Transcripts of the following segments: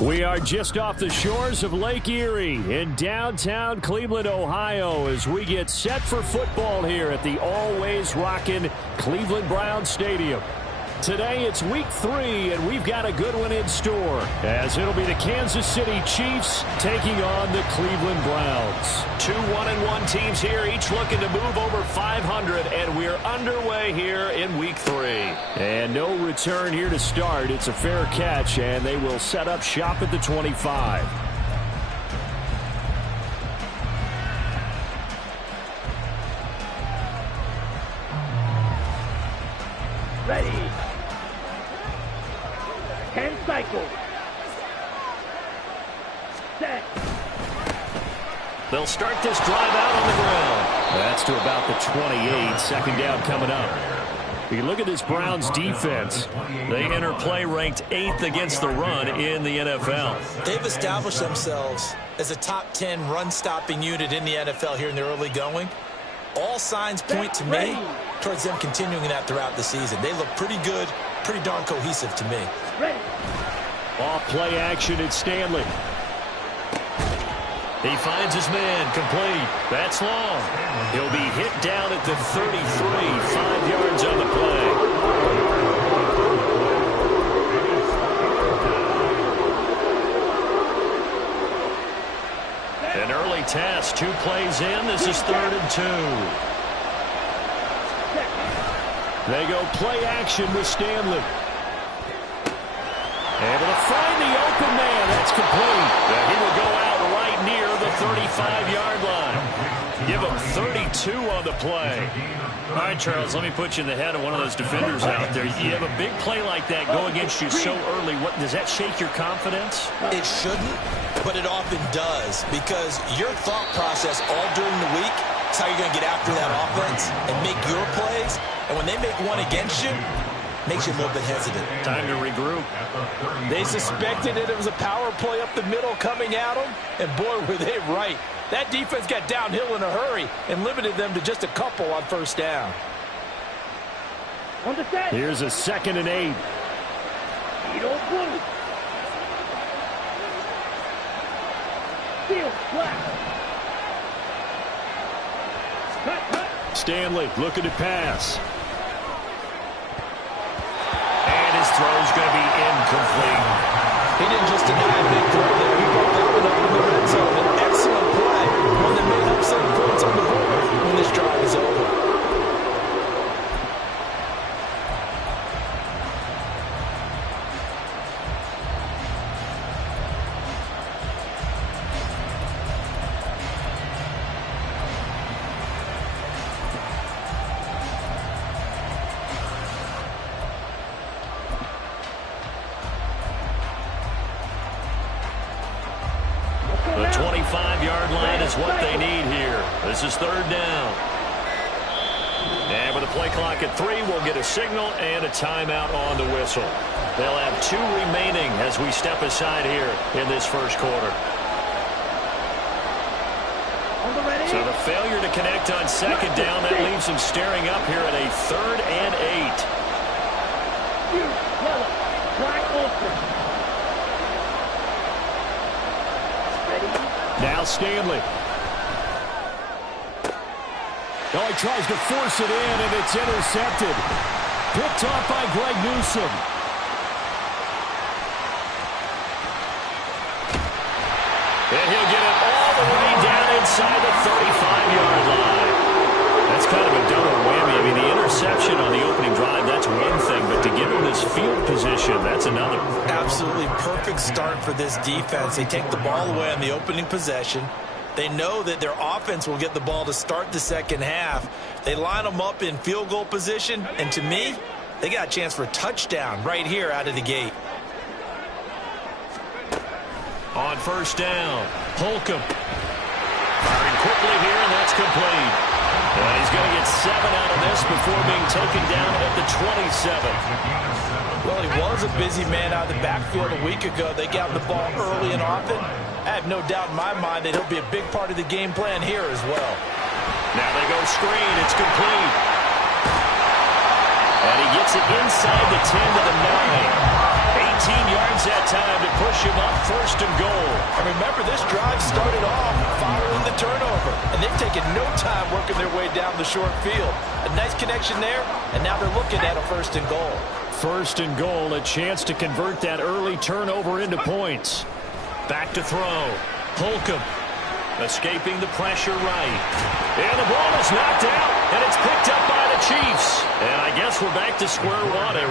We are just off the shores of Lake Erie in downtown Cleveland, Ohio, as we get set for football here at the always rockin' Cleveland Browns Stadium. Today it's week 3, and we've got a good one in store, as it'll be the Kansas City Chiefs taking on the Cleveland Browns. 2 1-1 teams here, each looking to move over 500, and we're underway here in week 3. And no return here to start. It's a fair catch, and they will set up shop at the 25. Ready. 10 cycles. Set. They'll start this drive out on the ground. That's to about the 28. Second down coming up. You can look at this Browns defense. They enter play ranked 8th against the run in the NFL. They've established themselves as a top 10 run-stopping unit in the NFL here in the early going. All signs point to me towards them continuing that throughout the season. They look pretty good, pretty darn cohesive to me. Ready. Off play action at Stanley. He finds his man, complete. That's long. He'll be hit down at the 33, 5 yards on the play. An early test, 2 plays in. This is 3rd and 2. They go play action with Stanley. Able to find the open man. That's complete. He will go out right near the 35-yard line. Give him 32 on the play. All right, Charles, let me put you in the head of one of those defenders out there. You have a big play like that go against you so early. What, does that shake your confidence? It shouldn't, but it often does, because your thought process all during the week is how you're going to get after that offense and make your plays. And when they make one against you, makes you a little bit hesitant. Time to regroup. They suspected it was a power play up the middle coming at them, and boy, were they right. That defense got downhill in a hurry and limited them to just a couple on first down. On the set. Here's a 2nd and 8. Edo blue. Field black. Cut. Stanley looking to pass. His throw's going to be incomplete. He didn't just deny a big throw there. He brought that one up in the red zone. An excellent play. One that may help some points on the board when this drive is over. The 25-yard line is what they need here. This is 3rd down. And with the play clock at 3, we'll get a signal and a timeout on the whistle. They'll have 2 remaining as we step aside here in this first quarter. So the failure to connect on 2nd down, that leaves them staring up here at a 3rd and 8. Yellow. Flag open. Now Stanley. Oh, he tries to force it in, and it's intercepted. Picked off by Greg Newsome. And he'll get it all the way down inside the 35-yard line. That's kind of a double whammy. I mean, the interception on the opening drive, that's one thing, but to give him this field position, that's another. Absolutely perfect start for this defense. They take the ball away on the opening possession. They know that their offense will get the ball to start the second half. They line them up in field goal position, and to me, they got a chance for a touchdown right here out of the gate. On first down, Holcomb. Firing quickly here, and that's complete. And he's going to get 7 out of this before being taken down at the 27. Well, he was a busy man out of the backfield a week ago. They got the ball early and often. I have no doubt in my mind that he'll be a big part of the game plan here as well. Now they go screen. It's complete. And he gets it inside the 10 to the 9. 18 yards that time to push him up 1st and goal. And remember, this drive started off following the turnover, and they've taken no time working their way down the short field. A nice connection there, and now they're looking at a 1st and goal. 1st and goal, a chance to convert that early turnover into points. Back to throw. Holcomb escaping the pressure right. And the ball is knocked out, and it's picked up by the Chiefs. And I guess we're back to square one. A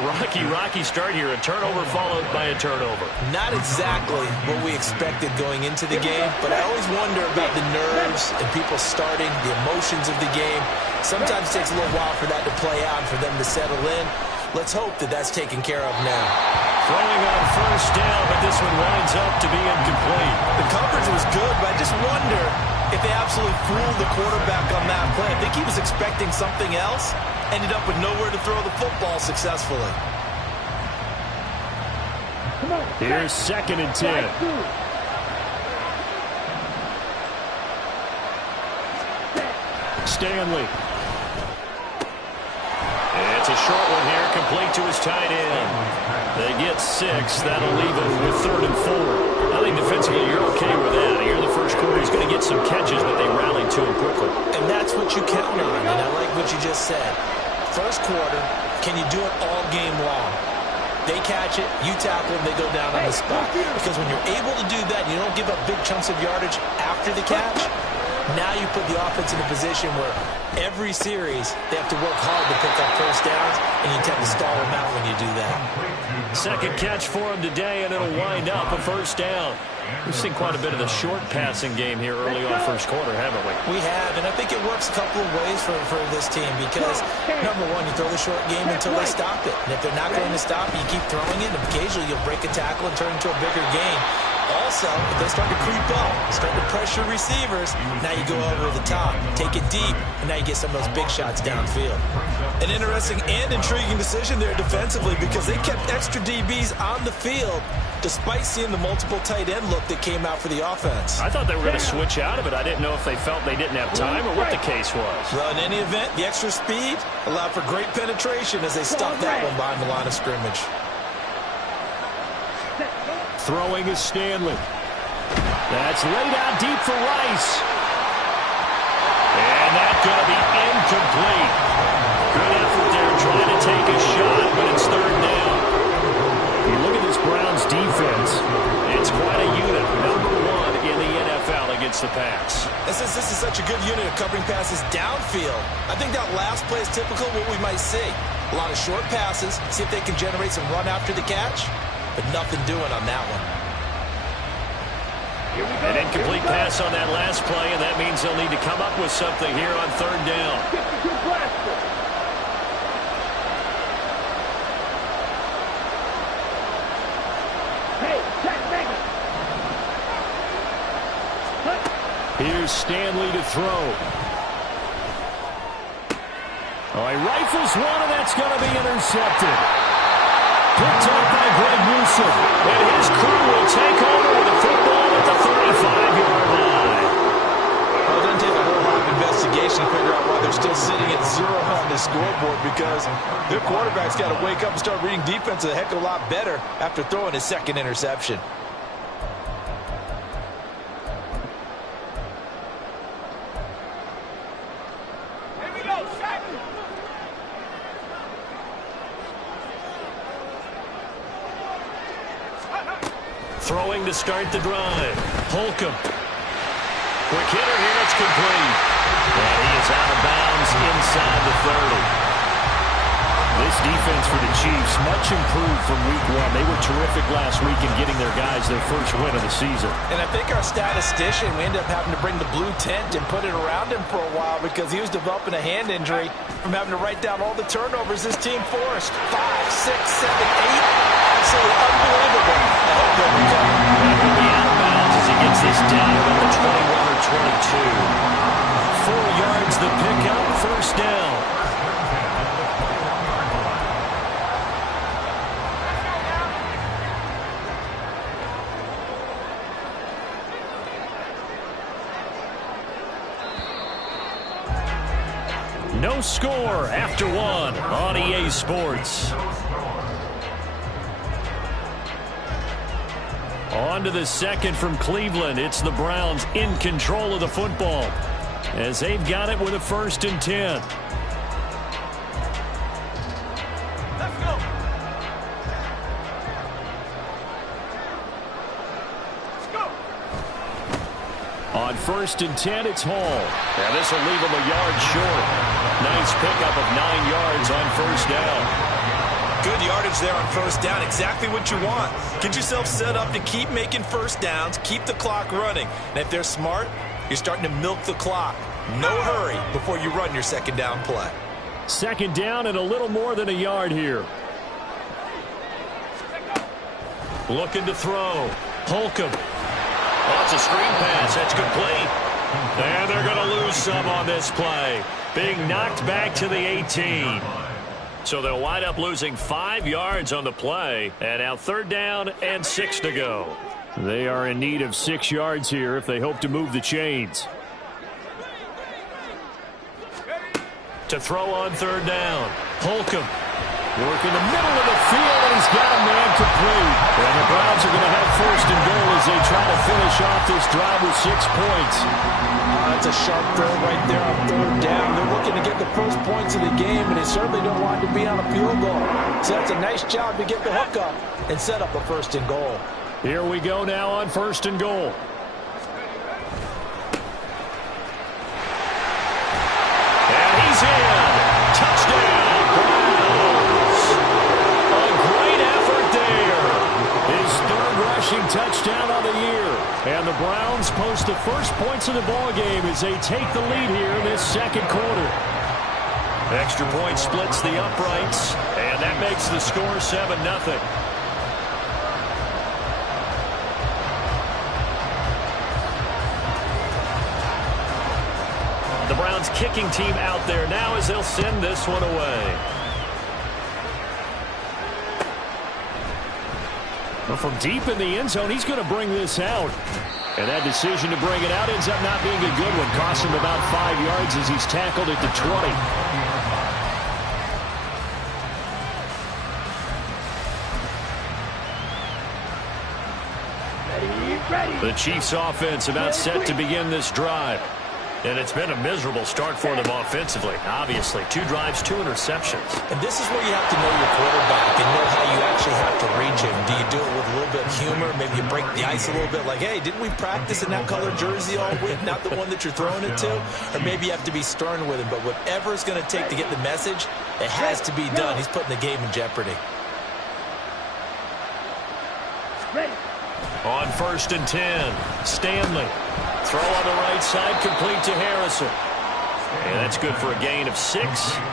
rocky start here. A turnover followed by a turnover. Not exactly what we expected going into the game, but I always wonder about the nerves and people starting, the emotions of the game. Sometimes it takes a little while for that to play out and for them to settle in. Let's hope that that's taken care of now. Throwing on 1st down, but this one winds up to be incomplete. The coverage was good, but I just wonder if they absolutely fooled the quarterback on that play. I think he was expecting something else, ended up with nowhere to throw the football successfully. Here's 2nd and 10. Stanley. It's a short one here, complete to his tight end. They get 6. That'll leave him with 3rd and 4. I think defensively you're okay with that. Here in the first quarter, he's going to get some catches, but they rallied to him quickly. And that's what you count on, and I like what you just said. First quarter, can you do it all game long? They catch it, you tackle them, they go down on the spot. Because when you're able to do that, you don't give up big chunks of yardage after the catch. Now you put the offense in a position where every series they have to work hard to pick up 1st downs, and you tend to stall them out when you do that. 2nd catch for him today, and it'll wind up a 1st down. We've seen quite a bit of the short passing game here early on 1st quarter, haven't we? We have, and I think it works a couple of ways for this team because, number one, you throw the short game until they stop it. And if they're not going to stop it, you keep throwing it, and occasionally you'll break a tackle and turn it into a bigger gain. Also, if they start to creep up, start to pressure receivers, now you go over the top, take it deep, and now you get some of those big shots downfield. An interesting and intriguing decision there defensively because they kept extra DBs on the field despite seeing the multiple tight end look that came out for the offense. I thought they were going to switch out of it. I didn't know if they felt they didn't have time or what the case was. Well, in any event, the extra speed allowed for great penetration as they stopped that one behind the line of scrimmage. Throwing is Stanley. That's laid out deep for Rice. And that's going to be incomplete. Good effort there trying to take a shot, but it's 3rd down. You look at this Browns defense, it's quite a unit. Number 1 in the NFL against the pass. And since this is such a good unit of covering passes downfield, I think that last play is typical of what we might see. A lot of short passes, see if they can generate some run after the catch. But nothing doing on that one. An incomplete pass on that last play, and that means they'll need to come up with something here on 3rd down. Here's Stanley to throw. Oh, he rifles one, and that's going to be intercepted. Picked up by Greg Newsome. And his crew will take over with the football at the 35-yard line. Well, it doesn't take a whole lot of investigation to figure out why they're still sitting at 0 on the scoreboard because their quarterback's got to wake up and start reading defense a heck of a lot better after throwing his 2nd interception. Throwing to start the drive. Holcomb. Quick hitter here. It's complete. And he is out of bounds inside the 30. This defense for the Chiefs, much improved from week 1. They were terrific last week in getting their guys their first win of the season. And I think our statistician, we ended up having to bring the blue tent and put it around him for a while because he was developing a hand injury from having to write down all the turnovers this team forced. 5, 6, 7, 8. Absolutely unbelievable. I hope they'll recover. That will be out of bounds as he gets this down about the 21 or 22. 4 yards the pickup, 1st down. No score after 1 on EA Sports. On to the second from Cleveland. It's the Browns in control of the football as they've got it with a 1st and 10. Let's go. Let's go. On 1st and 10, it's Hall. Now this will leave him a yard short. Nice pickup of 9 yards on 1st down. Good yardage there on 1st down. Exactly what you want. Get yourself set up to keep making 1st downs, keep the clock running. And if they're smart, you're starting to milk the clock. No hurry before you run your 2nd down play. 2nd down and a little more than a yard here. Looking to throw. Holcomb. Oh, it's a screen pass. That's complete. And they're going to lose some on this play. Being knocked back to the 18. So they'll wind up losing 5 yards on the play. And now 3rd down and 6 to go. They are in need of 6 yards here if they hope to move the chains. To throw on 3rd down. Holcomb. Working the middle of the field, and he's got a man complete. And the Browns are going to have 1st and goal as they try to finish off this drive with 6 points. That's a sharp throw right there on 3rd down. They're looking to get the first points of the game, and they certainly don't want to be on a field goal. So that's a nice job to get the hook up and set up a 1st and goal. Here we go now on 1st and goal. And he's in. Touchdown, Browns. A great effort there. His 3rd rushing touchdown of the year. And the Browns post the first points of the ballgame as they take the lead here in this 2nd quarter. Extra point splits the uprights, and that makes the score 7-0. The Browns kicking team out there now as they'll send this one away. Well, from deep in the end zone, he's going to bring this out. And that decision to bring it out ends up not being a good one. Cost him about 5 yards as he's tackled at the 20. The Chiefs offense about set to begin this drive. And it's been a miserable start for them offensively. Obviously, 2 drives, 2 interceptions. And this is where you have to know your quarterback and know how you actually have to reach him. Do you do it with a little bit of humor? Maybe you break the ice a little bit like, hey, didn't we practice in that color jersey all week? Not the one that you're throwing it to? Or maybe you have to be stern with him. But whatever it's going to take to get the message, it has to be done. He's putting the game in jeopardy. Ready. On 1st and 10, Stanley. Throw on the right side, complete to Harrison. And that's good for a gain of 6,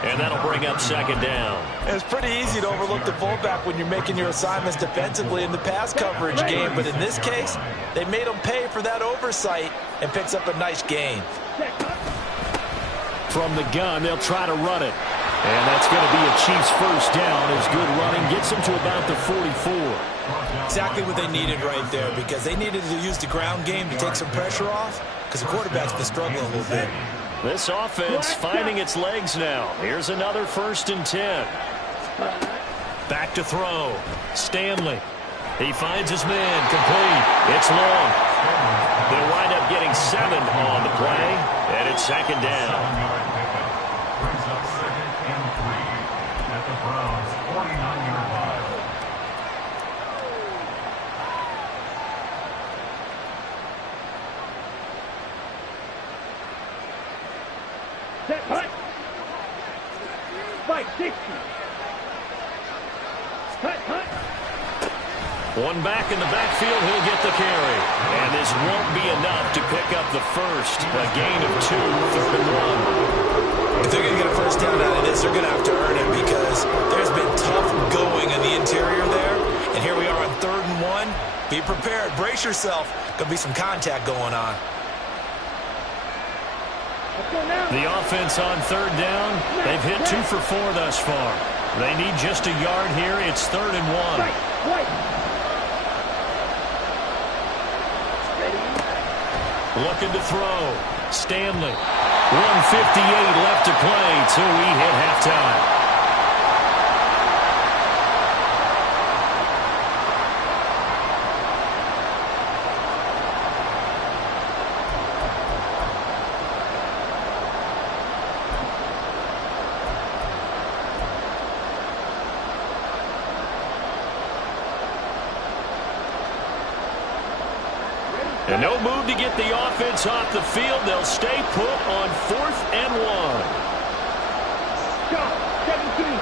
and that'll bring up 2nd down. It's pretty easy to overlook the fullback when you're making your assignments defensively in the pass coverage game, but in this case, they made him pay for that oversight and picks up a nice gain. From the gun, they'll try to run it. And that's going to be a Chiefs 1st down as good running gets them to about the 44. Exactly what they needed right there, because they needed to use the ground game to take some pressure off, because the quarterback's been struggling a little bit. This offense finding its legs now. Here's another 1st and 10. Back to throw. Stanley. He finds his man. Complete. It's long. They'll wind up getting 7 on the play, and it's 2nd down. Set, hut. Spike 60. Hut, hut. One back in the backfield, he'll get the carry. And this won't be enough to pick up the first. A gain of 2, 3rd and 1. If they're going to get a 1st down out of this, they're going to have to earn it, because there's been tough going in the interior there. And here we are on 3rd and 1. Be prepared. Brace yourself. Going to be some contact going on. The offense on 3rd down, they've hit 2 for 4 thus far. They need just a yard here. It's 3rd and 1. Looking to throw. Stanley. 1:58 left to play till we hit halftime. And no move to get the offense off the field. They'll stay put on 4th and 1. Go. 17.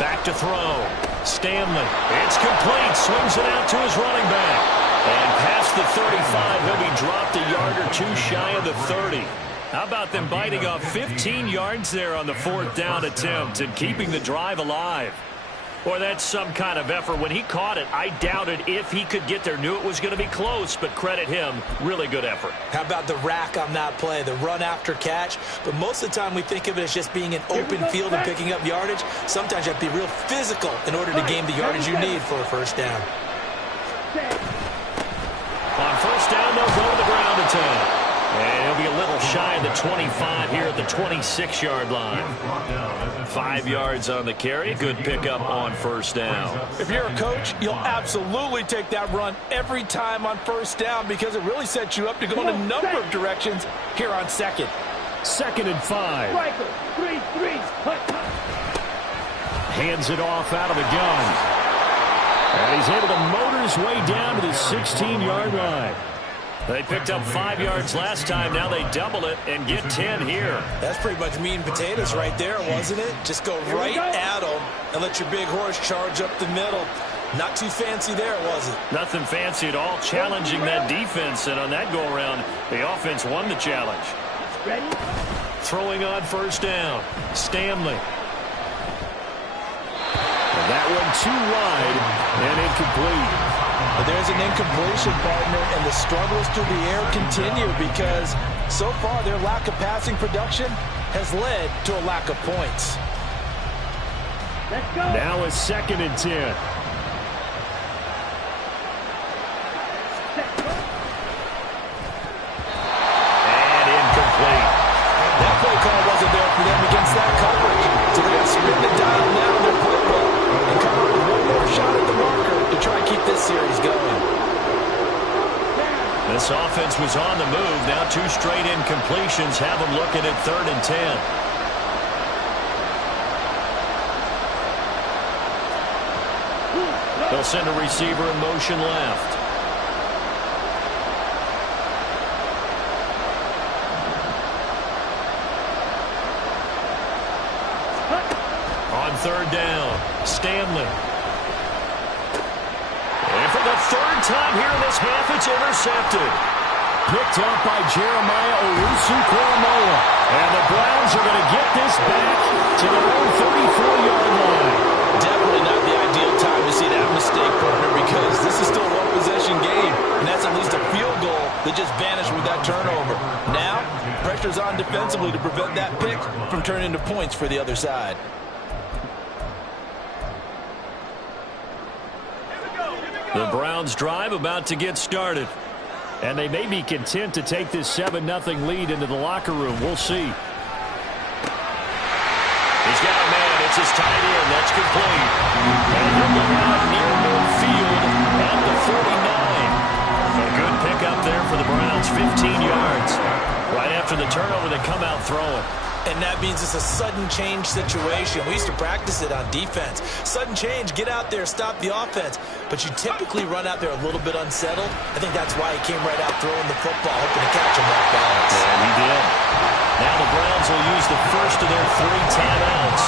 Back to throw. Stanley. It's complete. Swings it out to his running back. And past the 35, he'll be dropped a yard or two shy of the 30. How about them biting off 15 yards there on the 4th down attempt and keeping the drive alive? Boy, that's some kind of effort. When he caught it, I doubted if he could get there. Knew it was going to be close, but credit him. Really good effort. How about the rack on that play, the run after catch? But most of the time we think of it as just being an open field and picking up yardage. Sometimes you have to be real physical in order to gain the yardage you need for a first down. On first down, they'll go to the ground attack. And he'll be a little shy of the 25 here at the 26-yard line. 5 yards on the carry. Good pickup on first down. If you're a coach, you'll absolutely take that run every time on first down because it really sets you up to go in a number of directions here on second. 2nd and 5. 3-3. Hands it off out of the gun. And he's able to motor his way down to the 16-yard line. They picked up 5 yards last time. Now they double it and get 10 here. That's pretty much meat and potatoes right there, wasn't it? Just go right at them and let your big horse charge up the middle. Not too fancy there, was it? Nothing fancy at all. Challenging that defense, and on that go-around, the offense won the challenge. Ready? Throwing on first down. Stanley. And that one too wide and incomplete. But there's an incompletion, partner, and the struggles through the air continue because so far their lack of passing production has led to a lack of points. Let's go. Now a 2nd and 10. And incomplete. That play call wasn't there for them against that coverage. So they're going to spin the dial now in their playbook and come up with one more shot at the marker to try and keep this series going. This offense was on the move. Now 2 straight incompletions have them looking at 3rd and 10. They'll send a receiver in motion left. On 3rd down, Stanley. And for the 3rd time here in this half, it's intercepted. Picked up by Jeremiah Owusu-Koramoah. And the Browns are going to get this back to their own 34-yard line. Definitely not the ideal time to see that mistake, partner, because this is still a one-possession game, and that's at least a field goal that just vanished with that turnover. Now, pressure's on defensively to prevent that pick from turning into points for the other side. The Browns drive about to get started. And they may be content to take this 7-0 lead into the locker room. We'll see. He's got a man. It's his tight end. That's complete. And he'll go out near midfield at the 49. A good pickup there for the Browns. 15 yards. Right after the turnover, they come out throwing. And that means it's a sudden change situation. We used to practice it on defense. Sudden change, get out there, stop the offense. But you typically run out there a little bit unsettled. I think that's why he came right out throwing the football, hoping to catch him off balance. And he did. Now the Browns will use the first of their 3 timeouts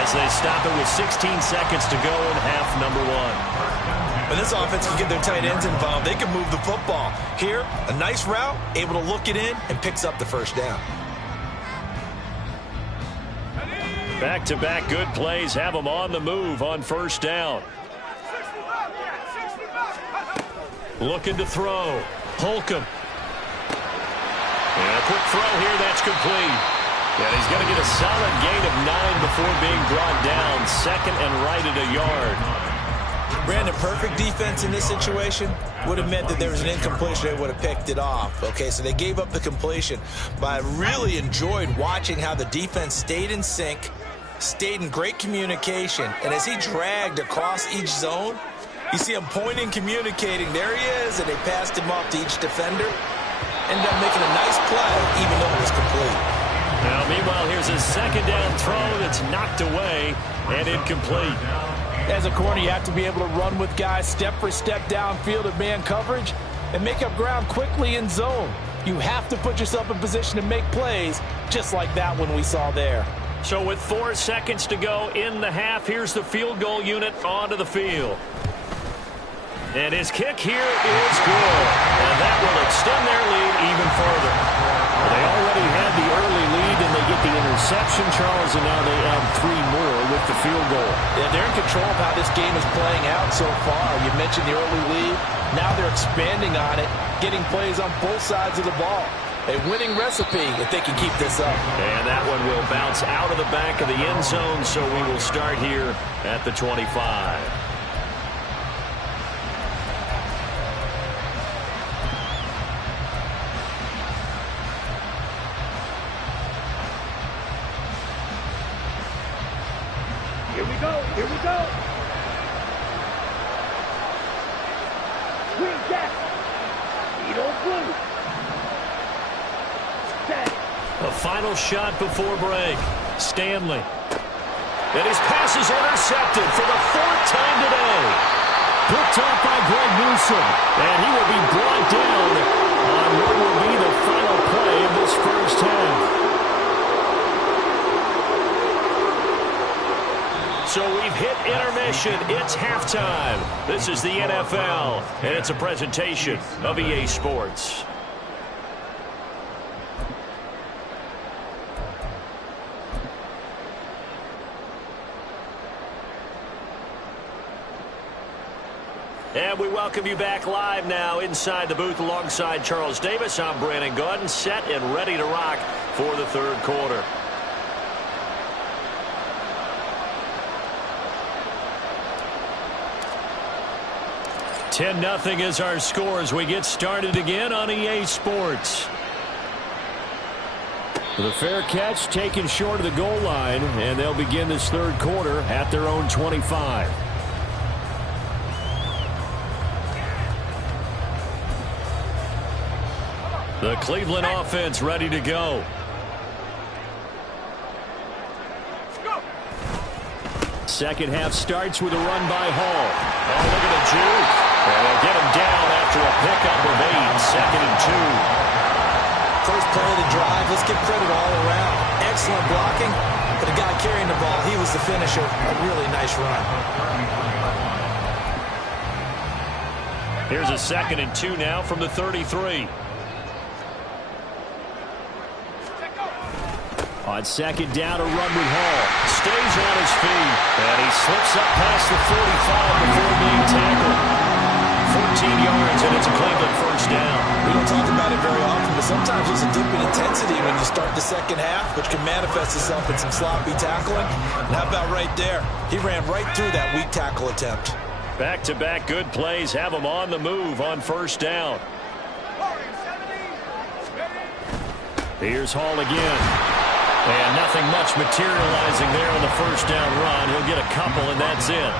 as they stop it with 16 seconds to go in half number 1. When this offense can get their tight ends involved, they can move the football. Here, a nice route, able to look it in, and picks up the first down. Back-to-back good plays have them on the move on first down. Looking to throw. Holcomb. And a quick throw here, that's complete. And he's going to get a solid gain of 9 before being brought down. 2nd and right at a yard. Brandon, perfect defense in this situation would have meant that there was an incompletion. They would have picked it off. Okay, so they gave up the completion. But I really enjoyed watching how the defense stayed in sync, stayed in great communication. And as he dragged across each zone, you see him pointing, communicating. There he is, and they passed him off to each defender. Ended up making a nice play, even though it was complete. Now, meanwhile, here's a 2nd down throw that's knocked away and incomplete. As a corner, you have to be able to run with guys step for step downfield of man coverage and make up ground quickly in zone. You have to put yourself in position to make plays, just like that one we saw there. So with 4 seconds to go in the half, here's the field goal unit onto the field. And his kick here is good. And that will extend their lead even further. They already had the early lead, and they get the interception, Charles, and now they add 3 more with the field goal. Yeah, they're in control of how this game is playing out so far. You mentioned the early lead. Now they're expanding on it, getting plays on both sides of the ball. A winning recipe if they can keep this up. And that one will bounce out of the back of the end zone, so we will start here at the 25. Here we go. Here we go. Green jack. Edo blue. Set. A final shot before break. Stanley. And his pass is intercepted for the 4th time today. Picked off by Greg Newsome. And he will be brought down on what will be the final play of this first half. So we've hit intermission. It's halftime. This is the NFL, and it's a presentation of EA Sports. And we welcome you back live now inside the booth alongside Charles Davis. I'm Brandon Gaudin, set and ready to rock for the third quarter. 10-0 is our score as we get started again on EA Sports. The fair catch taken short of the goal line, and they'll begin this third quarter at their own 25. The Cleveland offense ready to go. Second half starts with a run by Hall. Oh, look at the juke. And they'll get him down after a pickup of 8, 2nd and 2. First play of the drive, let's give credit all around. Excellent blocking. For the guy carrying the ball, he was the finisher. A really nice run. Here's a 2nd and 2 now from the 33. On second down, a run with Hall. Stays on his feet. And he slips up past the 45 before being tackled. 14 yards, and it's a Cleveland first down. We don't talk about it very often, but sometimes there's a dip in intensity when you start the second half, which can manifest itself in some sloppy tackling. And how about right there? He ran right through that weak tackle attempt. Back-to-back good plays have him on the move on first down. Here's Hall again. And nothing much materializing there on the first down run. He'll get a couple, and that's it.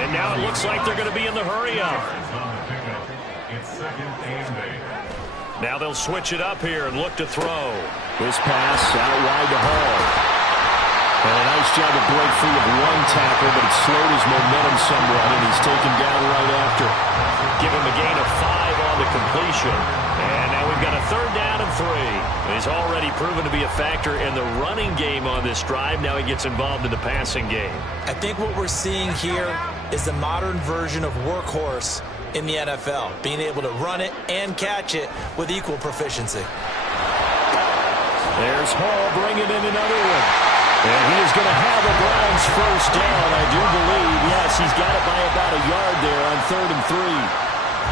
And now it looks like they're going to be in the hurry-up. Now they'll switch it up here and look to throw. This pass out wide to Hall. And a nice job to break free of one tackle, but it slowed his momentum somewhat, and he's taken down right after. Give him a gain of 5 on the completion. And now we've got a 3rd down and 3. He's already proven to be a factor in the running game on this drive. Now he gets involved in the passing game. I think what we're seeing here is the modern version of workhorse in the NFL, being able to run it and catch it with equal proficiency. There's Hall bringing in another one. And he is going to have a Browns first down, I do believe. Yes, he's got it by about a yard there on 3rd and 3.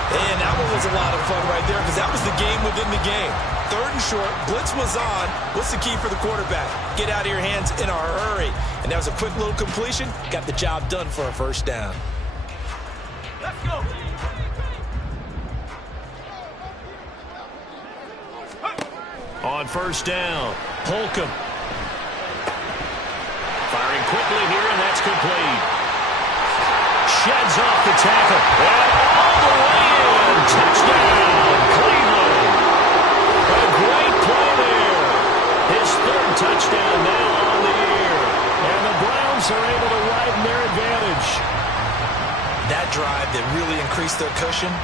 And that one was a lot of fun right there because that was the game within the game. 3rd and short, blitz was on. What's the key for the quarterback? Get out of your hands in a hurry. And that was a quick little completion. Got the job done for a first down. Let's go. On first down, Holcomb. Firing quickly here, and that's complete. Sheds off the tackle. And all the way in. Touchdown, Cleveland. A great play there. His 3rd touchdown now on the year. And the Browns are able to widen their advantage. drive that really increased their cushion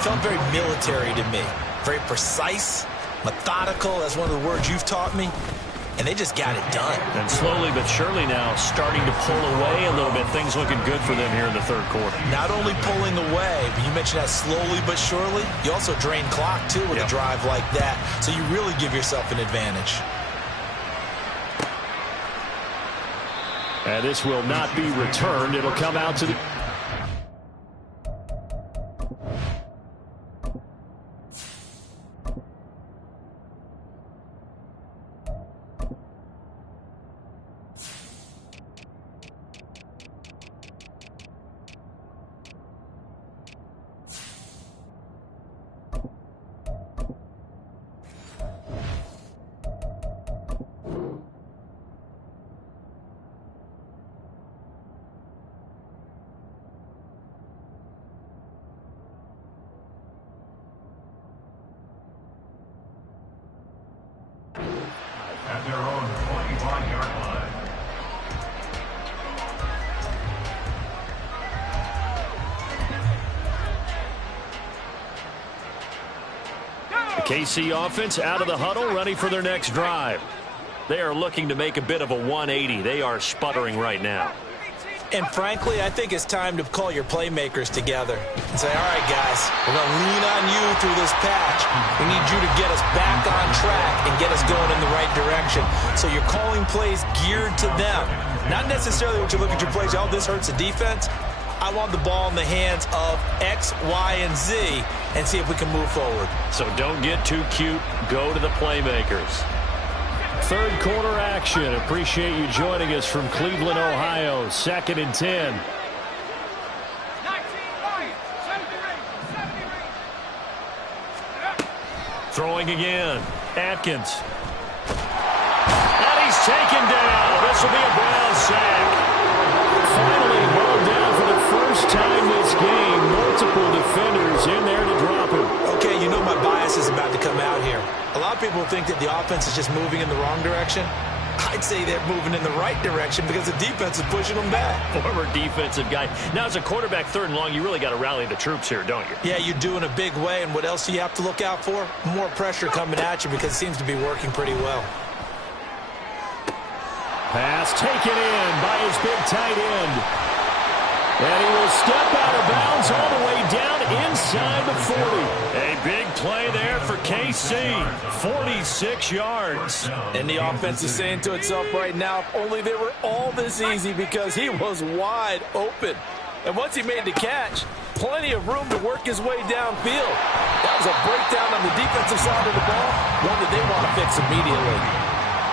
felt very military to me. Very precise, methodical, that's one of the words you've taught me. And they just got it done. And slowly but surely now starting to pull away a little bit. Things looking good for them here in the third quarter. Not only pulling away, but you mentioned that slowly but surely. You also drain clock, too, with a drive like that. So you really give yourself an advantage. And this will not be returned. It'll come out to the... At their own 21-yard line. The KC offense out of the huddle, ready for their next drive. They are looking to make a bit of a 180. They are sputtering right now. And frankly, I think it's time to call your playmakers together and say, all right, guys, we're going to lean on you through this patch. We need you to get us back on track and get us going in the right direction. So you're calling plays geared to them. Not necessarily what you look at your plays, oh, this hurts the defense. I want the ball in the hands of X, Y, and Z and see if we can move forward. So don't get too cute. Go to the playmakers. Third quarter action. Appreciate you joining us from Cleveland, Ohio. 2nd and 10. Throwing again. Atkins. And he's taken down. This will be a Brown sack. Finally hauled down for the first time this game. Multiple defenders in there to drop him. Okay, you know my bias is about to come out here. A lot of people think that the offense is just moving in the wrong direction. I'd say they're moving in the right direction because the defense is pushing them back. Former defensive guy. Now, as a quarterback, 3rd and long, you really got to rally the troops here, don't you? Yeah, you do in a big way. And what else do you have to look out for? More pressure coming at you because it seems to be working pretty well. Pass taken in by his big tight end. And he will step out of bounds all the way down inside the 40. A big play there for KC. 46 yards. And the offense is saying to itself right now, if only they were all this easy because he was wide open. And once he made the catch, plenty of room to work his way downfield. That was a breakdown on the defensive side of the ball, one that they want to fix immediately.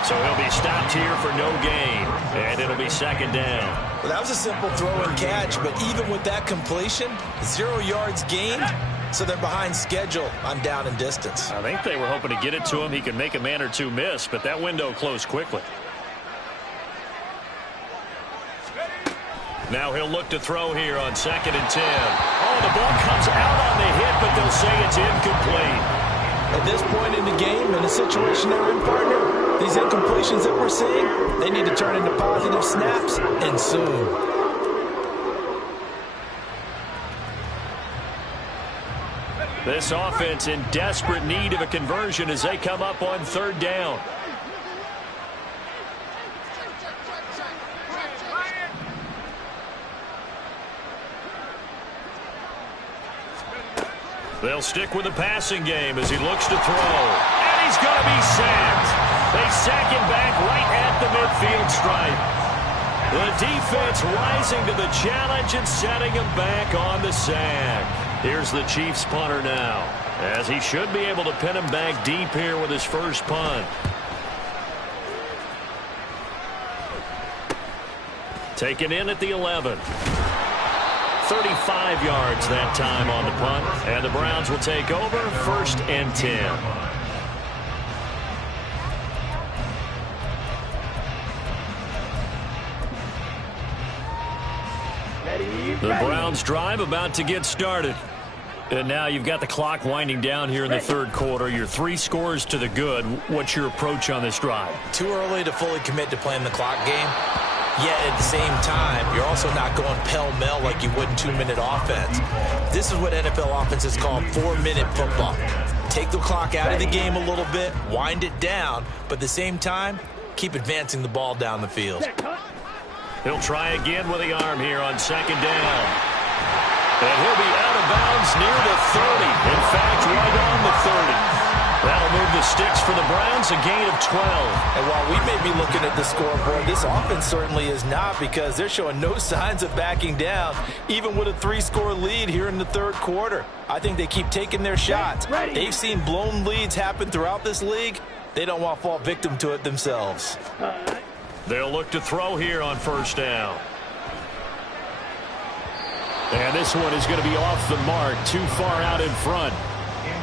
So he'll be stopped here for no gain, and it'll be 2nd down. Well, that was a simple throw and catch, but even with that completion, 0 yards gained, so they're behind schedule on down and distance. I think they were hoping to get it to him. He could make a man or two miss, but that window closed quickly. Now he'll look to throw here on 2nd and 10. Oh, the ball comes out on the hit, but they'll say it's incomplete. At this point in the game, in the situation they're in, partner, these incompletions that we're seeing, they need to turn into positive snaps, and soon. This offense in desperate need of a conversion as they come up on 3rd down. They'll stick with the passing game as he looks to throw. And he's going to be sacked. They sack him back right at the midfield stripe. The defense rising to the challenge and setting him back on the sack. Here's the Chiefs punter now, as he should be able to pin him back deep here with his first punt. Taken in at the 11. 35 yards that time on the punt, and the Browns will take over 1st and 10. The Browns drive about to get started. And now you've got the clock winding down here in the 3rd quarter. You're 3 scores to the good. What's your approach on this drive? Too early to fully commit to playing the clock game. Yet at the same time, you're also not going pell-mell like you would in 2-minute offense. This is what NFL offenses call 4-minute football. Take the clock out of the game a little bit, wind it down, but at the same time, keep advancing the ball down the field. He'll try again with the arm here on second down. And he'll be out of bounds near the 30. In fact, right on the 30. That'll move the sticks for the Browns, a gain of 12. And while we may be looking at the scoreboard, this offense certainly is not, because they're showing no signs of backing down, even with a 3-score lead here in the third quarter. I think they keep taking their shots. They've seen blown leads happen throughout this league. They don't want to fall victim to it themselves. They'll look to throw here on first down. And this one is going to be off the mark, too far out in front.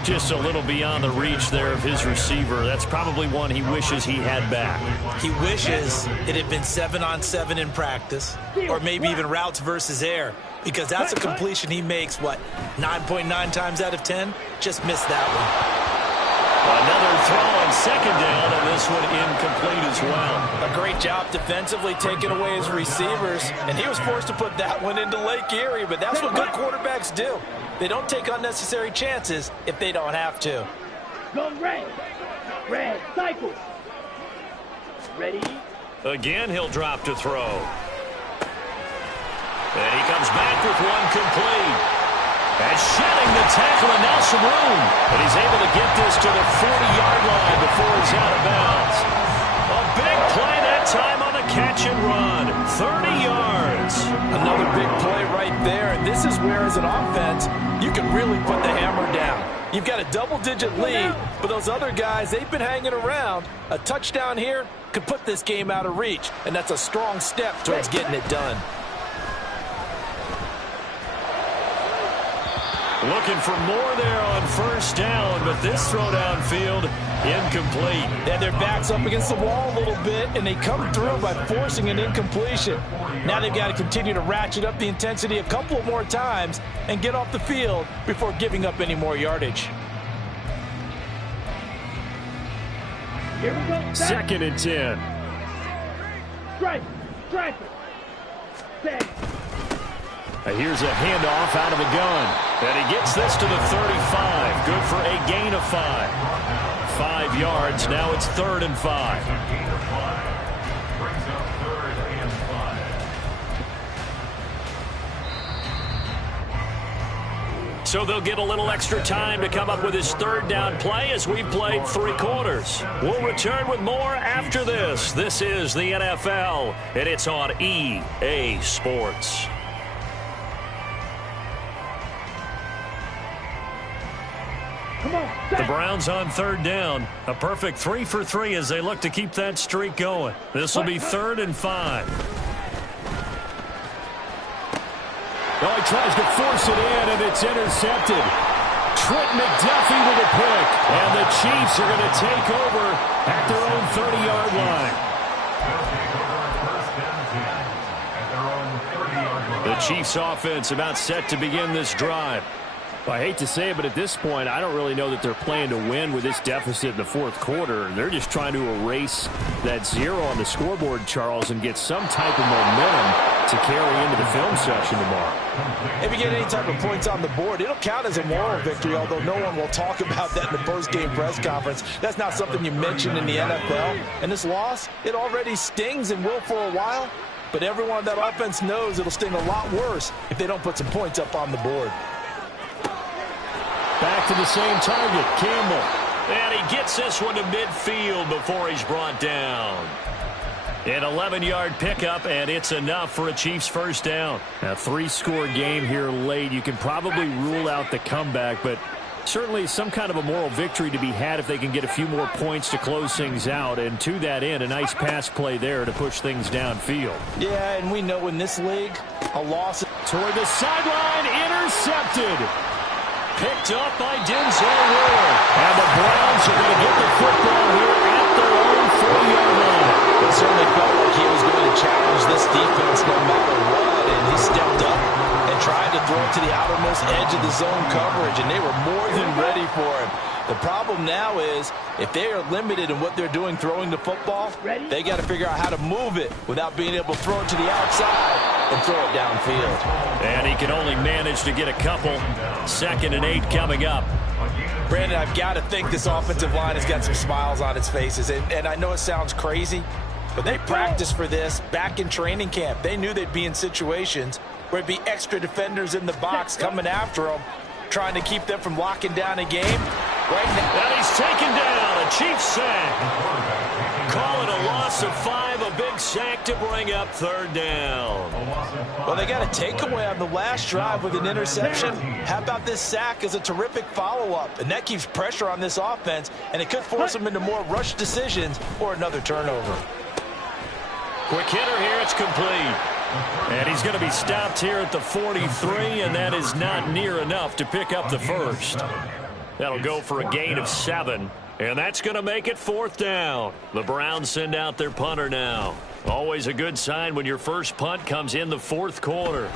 Just a little beyond the reach there of his receiver. That's probably one he wishes he had back. He wishes it had been 7-on-7 in practice, or maybe even routes versus air, because that's a completion he makes, 9.9 times out of 10? Just missed that one. Another throw on second down, and this one incomplete as well. A great job defensively taking away his receivers, and he was forced to put that one into Lake Erie, but that's what good quarterbacks do. They don't take unnecessary chances if they don't have to. Go red. Red, cycle. Ready? Again, he'll drop to throw. And he comes back with one complete. And shedding the tackle, and now some room. But he's able to get this to the 40-yard line before he's out of bounds. A big play that time on the catch and run. 30 yards. Another big play right there. And this is where, as an offense, you can really put the hammer down. You've got a double-digit lead, but those other guys, they've been hanging around. A touchdown here could put this game out of reach, and that's a strong step towards getting it done. Looking for more there on first down, but this throw downfield incomplete. And their back's up against the wall a little bit, and they come through by forcing an incompletion. Now they've got to continue to ratchet up the intensity a couple of more times and get off the field before giving up any more yardage. Here we go. Second and 10. Strike. Strike. Set. Here's a handoff out of the gun. And he gets this to the 35. Good for a gain of 5. 5 yards. Now it's 3rd and 5. Gain of 5. Brings up 3rd and 5. So they'll get a little extra time to come up with his 3rd down play as we played 3 quarters. We'll return with more after this. This is the NFL, and it's on EA Sports. The Browns on 3rd down. A perfect 3 for 3 as they look to keep that streak going. This will be 3rd and 5. Oh, he tries to force it in, and it's intercepted. Trent McDuffie with a pick. And the Chiefs are going to take over at their own 30-yard line. The Chiefs offense about set to begin this drive. I hate to say it, but at this point, I don't really know that they're playing to win with this deficit in the 4th quarter. They're just trying to erase that 0 on the scoreboard, Charles, and get some type of momentum to carry into the film session tomorrow. If you get any type of points on the board, it'll count as a moral victory, although no one will talk about that in the post-game press conference. That's not something you mention in the NFL. And this loss, it already stings and will for a while, but everyone on that offense knows it'll sting a lot worse if they don't put some points up on the board. Back to the same target, Campbell. And he gets this one to midfield before he's brought down. An 11-yard pickup, and it's enough for a Chiefs 1st down. A 3-score game here late. You can probably rule out the comeback, but certainly some kind of a moral victory to be had if they can get a few more points to close things out. And to that end, a nice pass play there to push things downfield. Yeah, and we know in this league, a loss toward the sideline, intercepted. Picked up by Denzel Ward. And the Browns are going to get the football here at their own 40-yard line. It certainly felt like he was going to challenge this defense no matter what, and he stepped up and tried to throw it to the outermost edge of the zone coverage, and they were more than ready for him. The problem now is if they are limited in what they're doing throwing the football, they got to figure out how to move it without being able to throw it to the outside and throw it downfield. And he can only manage to get a couple. 2nd and 8 coming up. Brandon, I've got to think this offensive line has got some smiles on its faces. And I know it sounds crazy, but they practiced for this back in training camp. They knew they'd be in situations where it'd be extra defenders in the box coming after them, trying to keep them from locking down a game. Right now. And he's taken down. A Chiefs sack. Call it a loss of 5. A big sack to bring up 3rd down. Well, they got a takeaway on the last drive with an interception. How about this sack as a terrific follow-up? And that keeps pressure on this offense, and it could force them into more rush decisions or another turnover. Quick hitter here. It's complete. And he's going to be stopped here at the 43, and that is not near enough to pick up the first. That'll go for a gain of 7, and that's going to make it 4th down. The Browns send out their punter now. Always a good sign when your first punt comes in the 4th quarter.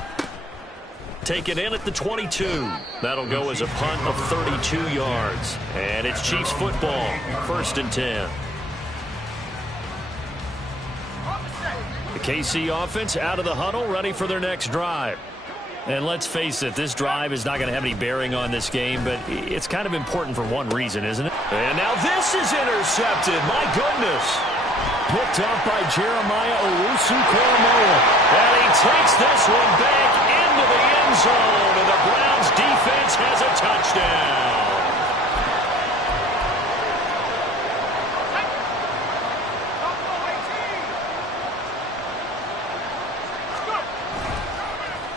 Taken in at the 22. That'll go as a punt of 32 yards. And it's Chiefs football, 1st and 10. The KC offense out of the huddle, ready for their next drive. And let's face it, this drive is not going to have any bearing on this game, but it's kind of important for one reason, isn't it? And now this is intercepted. My goodness. Picked up by Jeremiah Owusu-Koramoah. And he takes this one back into the end zone, and the Browns defense has a touchdown.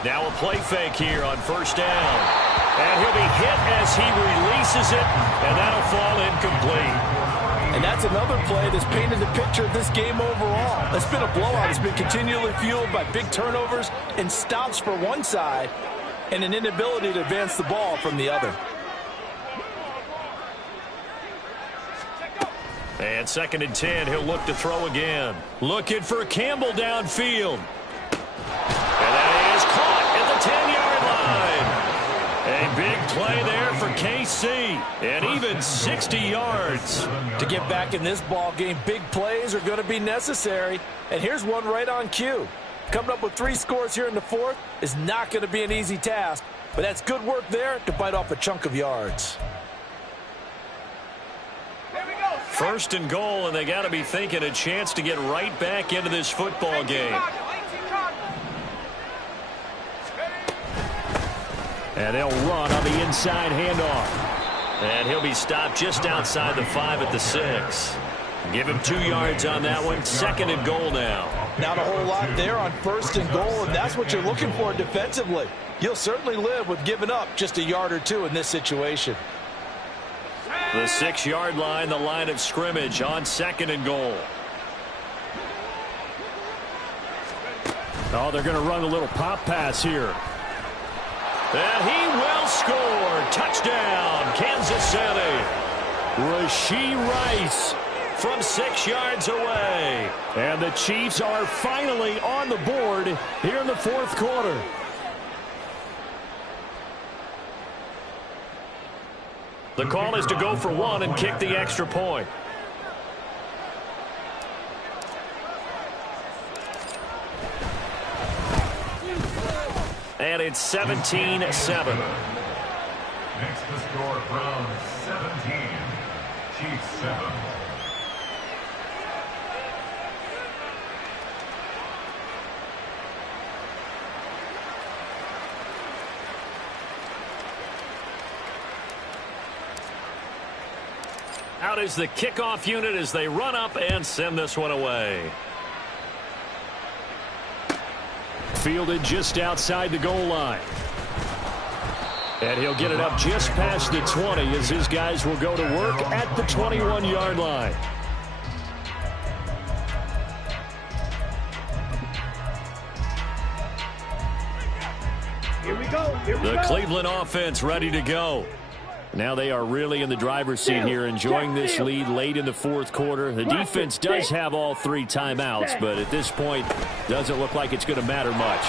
Now a play fake here on 1st down. And he'll be hit as he releases it, and that'll fall incomplete. And that's another play that's painted the picture of this game overall. It's been a blowout. It's been continually fueled by big turnovers and stops for one side and an inability to advance the ball from the other. And 2nd and 10, he'll look to throw again. Looking for Campbell downfield. And that is caught at the 10-yard line. A big play there for KC, and even 60 yards. To get back in this ball game, big plays are going to be necessary. And here's one right on cue. Coming up with 3 scores here in the 4th is not going to be an easy task, but that's good work there to bite off a chunk of yards. 1st and goal, and they got to be thinking a chance to get right back into this football game. And they'll run on the inside handoff. And he'll be stopped just outside the 5 at the 6. Give him 2 yards on that one. 2nd and goal now. Not a whole lot there on 1st and goal, and that's what you're looking for defensively. You'll certainly live with giving up just a yard or 2 in this situation. The 6-yard line, the line of scrimmage on 2nd and goal. Oh, they're going to run a little pop pass here. And he will score. Touchdown, Kansas City. Rashee Rice from 6 yards away. And the Chiefs are finally on the board here in the 4th quarter. The call is to go for 1 and kick the extra point. And it's 17-7. Makes the score Browns 17, Chiefs 7. Out is the kickoff unit as they run up and send this one away. Fielded just outside the goal line. And he'll get it up just past the 20 as his guys will go to work at the 21-yard line. Here we go. The Cleveland offense ready to go. Now they are really in the driver's seat here, enjoying this lead late in the 4th quarter. The defense does have all 3 timeouts, but at this point, doesn't look like it's going to matter much.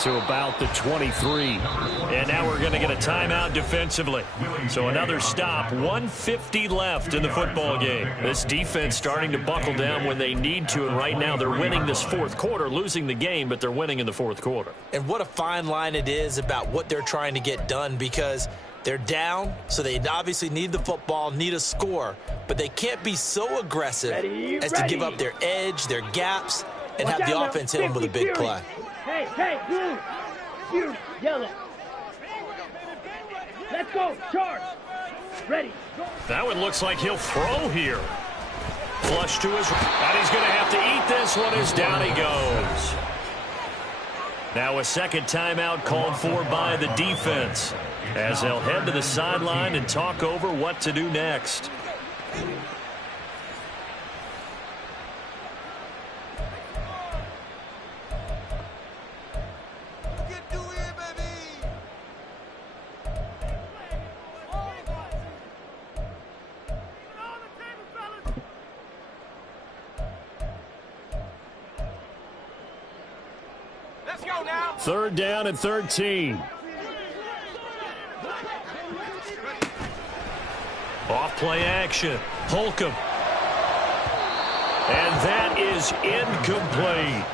to about the 23. And now we're going to get a timeout defensively. So another stop, 1:50 left in the football game. This defense starting to buckle down when they need to, and right now they're winning this fourth quarter, losing the game, but they're winning in the fourth quarter. And what a fine line it is about what they're trying to get done, because they're down, so they obviously need the football, need a score, but they can't be so aggressive as to give up their edge, their gaps, and have the offense hit them with a big play. Hey, blue, yellow. Let's go, charge. Ready. That one looks like he'll throw here. Flush to his, and he's going to have to eat this one as down he goes. Now a second timeout called for by the defense, as they'll head to the sideline and talk over what to do next. Third down and 13. Off play action. Holcomb. And that is incomplete.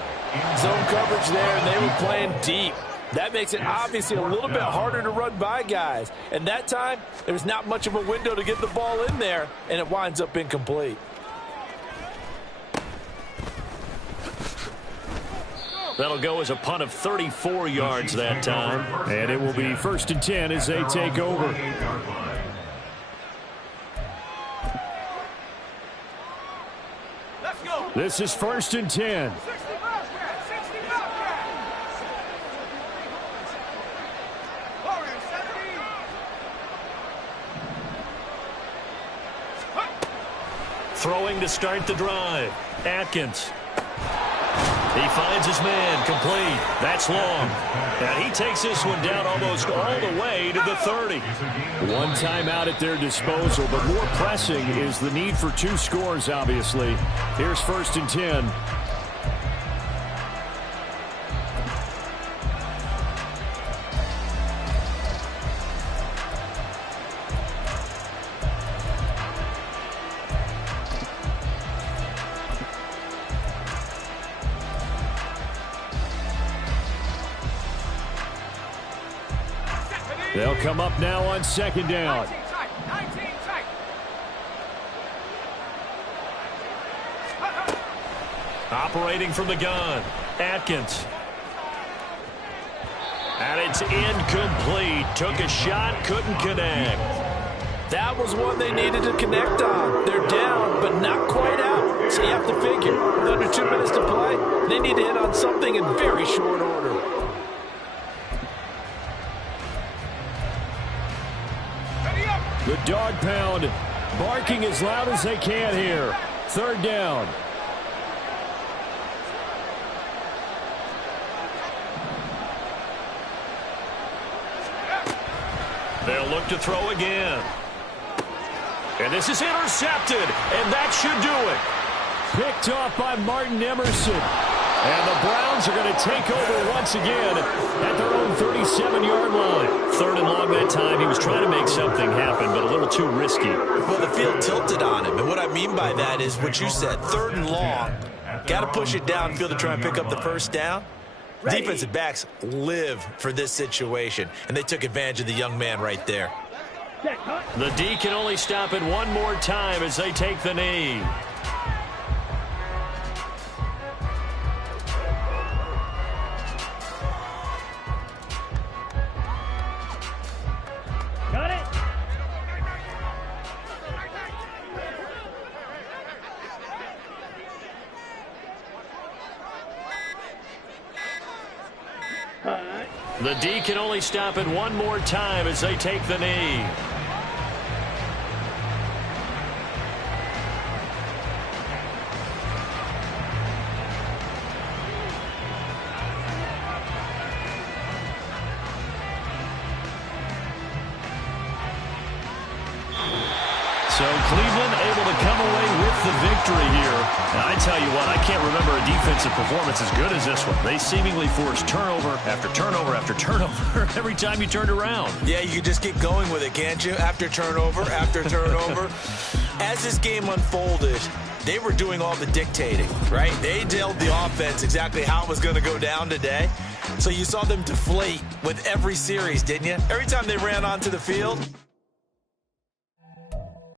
Zone coverage there, and they were playing deep. That makes it obviously a little bit harder to run by guys. And that time, there's not much of a window to get the ball in there, and it winds up incomplete. That'll go as a punt of 34 yards that time. And it will be 1st and 10 as they take over. This is 1st and 10. Throwing to start the drive. Atkins. He finds his man, complete. That's long. And he takes this one down almost all the way to the 30. One timeout at their disposal, but more pressing is the need for 2 scores, obviously. Here's 1st and 10. They'll come up now on 2nd down. Operating from the gun, Atkins. And it's incomplete. Took a shot, couldn't connect. That was one they needed to connect on. They're down, but not quite out. So you have to figure, with under 2 minutes to play, they need to hit on something in very short order. The dog pound barking as loud as they can here. 3rd down. They'll look to throw again. And this is intercepted, and that should do it. Picked off by Martin Emerson. And the Browns are going to take over once again at their own 37-yard line. 3rd and long that time. He was trying to make something happen, but a little too risky. Well, the field tilted on him, and what I mean by that is what you said, 3rd and long. Got to push it downfield to try and pick up the 1st down. Ready. Defensive backs live for this situation, and they took advantage of the young man right there. The D can only stop it one more time as they take the knee. Got it. The D can only stop it one more time as they take the knee. So Cleveland able able to come away with the victory here. And I tell you what, I can't remember a defensive performance as good as this one. They seemingly forced turnover after turnover after turnover every time you turned around. Yeah, you can just keep going with it, can't you? After turnover, after turnover. As this game unfolded, they were doing all the dictating, right? They told the offense exactly how it was going to go down today. So you saw them deflate with every series, didn't you? Every time they ran onto the field,